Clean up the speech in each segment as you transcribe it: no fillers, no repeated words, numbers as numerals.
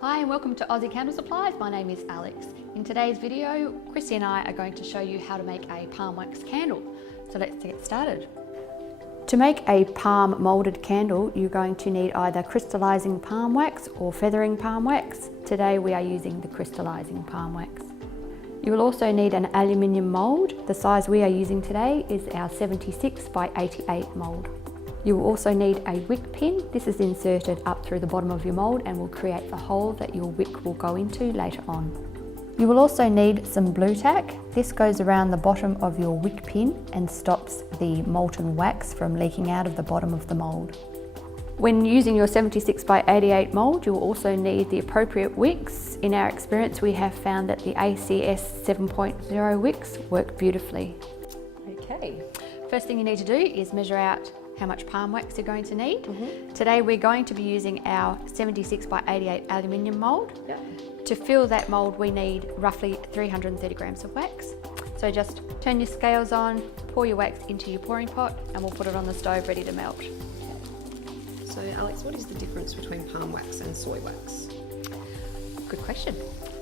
Hi and welcome to Aussie Candle Supplies. My name is Alex. In today's video, Kristy and I are going to show you how to make a palm wax candle. So let's get started. To make a palm moulded candle, you're going to need either crystallizing palm wax or feathering palm wax. Today we are using the crystallizing palm wax. You will also need an aluminium mould. The size we are using today is our 76 by 88 mould. You will also need a wick pin. This is inserted up through the bottom of your mould and will create the hole that your wick will go into later on. You will also need some blue tack. This goes around the bottom of your wick pin and stops the molten wax from leaking out of the bottom of the mould. When using your 76 by 88 mould, you will also need the appropriate wicks. In our experience, we have found that the ACS 7.0 wicks work beautifully. Okay, first thing you need to do is measure out how much palm wax you're going to need. Today we're going to be using our 76 by 88 aluminium mould. To fill that mould we need roughly 330 grams of wax. So just turn your scales on, pour your wax into your pouring pot and we'll put it on the stove ready to melt. So Alex, what is the difference between palm wax and soy wax? Good question.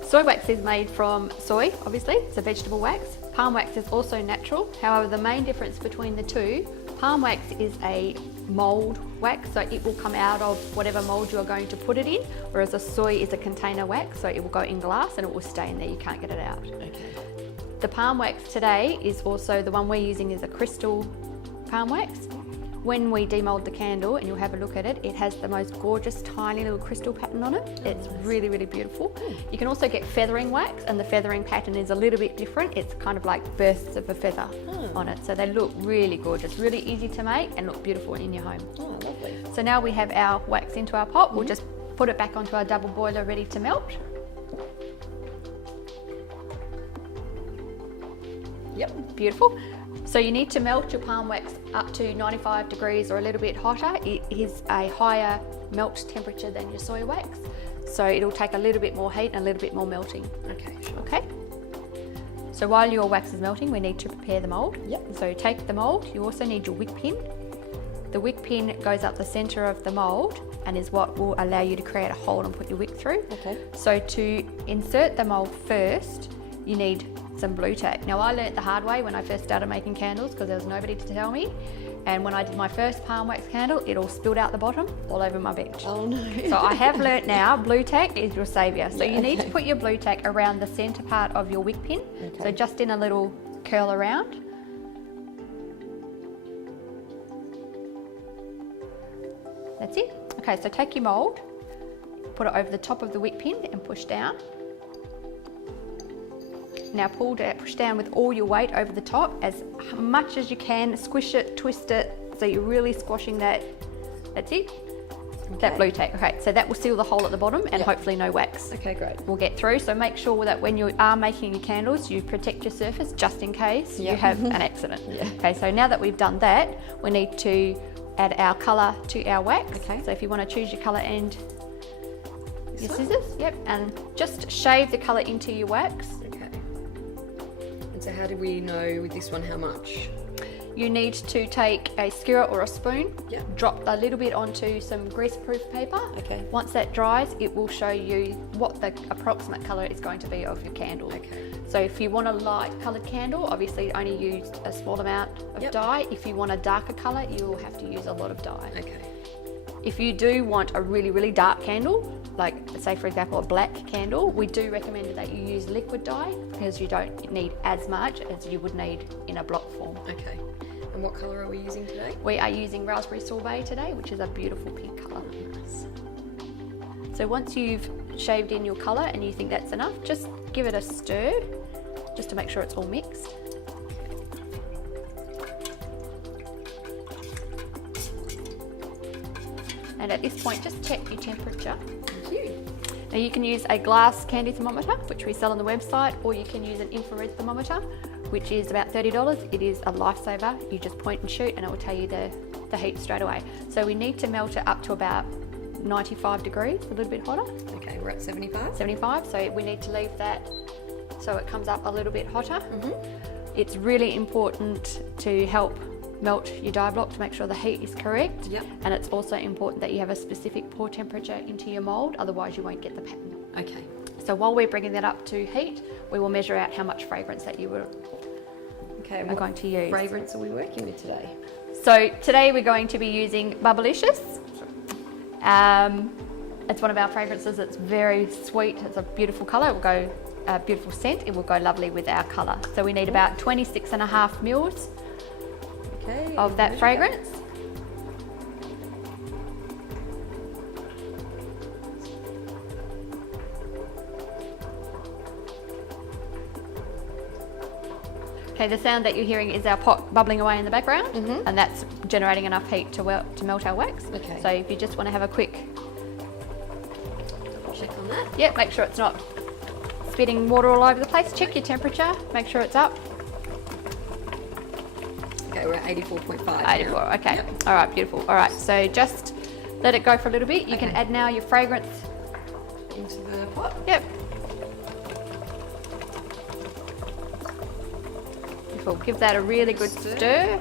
Soy wax is made from soy, obviously, it's a vegetable wax. Palm wax is also natural. However, the main difference between the two, palm wax is a mould wax, so it will come out of whatever mould you are going to put it in, whereas a soy is a container wax, so it will go in glass and it will stay in there, you can't get it out. Okay. The palm wax today is also, the one we're using is a crystal palm wax. When we demold the candle, and you'll have a look at it, it has the most gorgeous tiny little crystal pattern on it. It's really, really beautiful. You can also get feathering wax, and the feathering pattern is a little bit different. It's kind of like bursts of a feather on it. So they look really gorgeous, really easy to make and look beautiful in your home. Oh, lovely. So now we have our wax into our pot. We'll just put it back onto our double boiler ready to melt. Yep. Beautiful. So you need to melt your palm wax up to 95 degrees or a little bit hotter. It is a higher melt temperature than your soy wax. So it'll take a little bit more heat and a little bit more melting. Okay, sure. Okay. So while your wax is melting, we need to prepare the mould. Yep. So take the mould. You also need your wick pin. The wick pin goes up the centre of the mould and is what will allow you to create a hole and put your wick through. Okay. So to insert the mould first, you need some blue tack. Now I learnt the hard way when I first started making candles because there was nobody to tell me, and when I did my first palm wax candle it all spilled out the bottom all over my bench. Oh no. So I have learnt now blue tack is your saviour. So you need to put your blue tack around the centre part of your wick pin. Okay. So just in a little curl around. That's it. Okay, so take your mould, put it over the top of the wick pin and push down. Now push down with all your weight over the top as much as you can, squish it, twist it, so you're really squashing that, that's it, that blue tack. Okay, so that will seal the hole at the bottom and hopefully no wax. Okay, great. Will get through, so make sure that when you are making your candles, you protect your surface just in case you have an accident. Okay, so now that we've done that, we need to add our colour to our wax. Okay. So if you want to choose your colour and your scissors, and just shave the colour into your wax. So how do we know with this one how much? You need to take a skewer or a spoon, drop a little bit onto some greaseproof paper. Okay. Once that dries, it will show you what the approximate colour is going to be of your candle. Okay. So if you want a light coloured candle, obviously only use a small amount of dye. If you want a darker colour, you will have to use a lot of dye. Okay. If you do want a really, really dark candle, like say for example a black candle, we do recommend that you use liquid dye because you don't need as much as you would need in a block form. Okay. And what colour are we using today? We are using raspberry sorbet today, which is a beautiful pink colour. Nice. So once you've shaved in your colour and you think that's enough, just give it a stir just to make sure it's all mixed. And at this point, just check your temperature. Thank you. Now you can use a glass candy thermometer, which we sell on the website, or you can use an infrared thermometer, which is about $30. It is a lifesaver. You just point and shoot and it will tell you the heat straight away. So we need to melt it up to about 95 degrees, a little bit hotter. Okay, we're at 75? 75, so we need to leave that so it comes up a little bit hotter. It's really important to help melt your dye block to make sure the heat is correct. Yep. And it's also important that you have a specific pour temperature into your mold, otherwise you won't get the pattern. Okay. So while we're bringing that up to heat, we will measure out how much fragrance that you Okay. are going to use. Fragrance are we working with today? So today we're going to be using Bubblicious. It's one of our fragrances. It's very sweet. It's a beautiful colour. It will go, beautiful scent. It will go lovely with our colour. So we need about 26.5 mils of that fragrance. Okay, the sound that you're hearing is our pot bubbling away in the background, and that's generating enough heat to melt our wax. Okay. So if you just want to have a quick Check on that. Yep, make sure it's not spitting water all over the place. Check your temperature, make sure it's up. Okay, we're at 84.5. 84, okay. Yep. All right, beautiful. All right, so just let it go for a little bit. You can add now your fragrance. Into the pot. Yep. Beautiful. Give that a really good stir.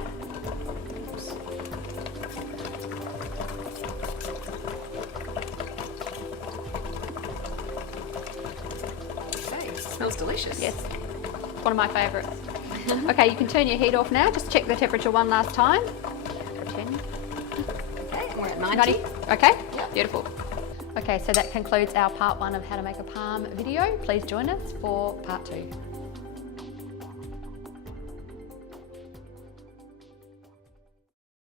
Smells delicious. Yes, one of my favourites. Okay, you can turn your heat off now. Just check the temperature one last time. Pretend. Okay, and we're at 90. Okay, Yep. beautiful. Okay, so that concludes our part 1 of how to make a palm video. Please join us for part 2.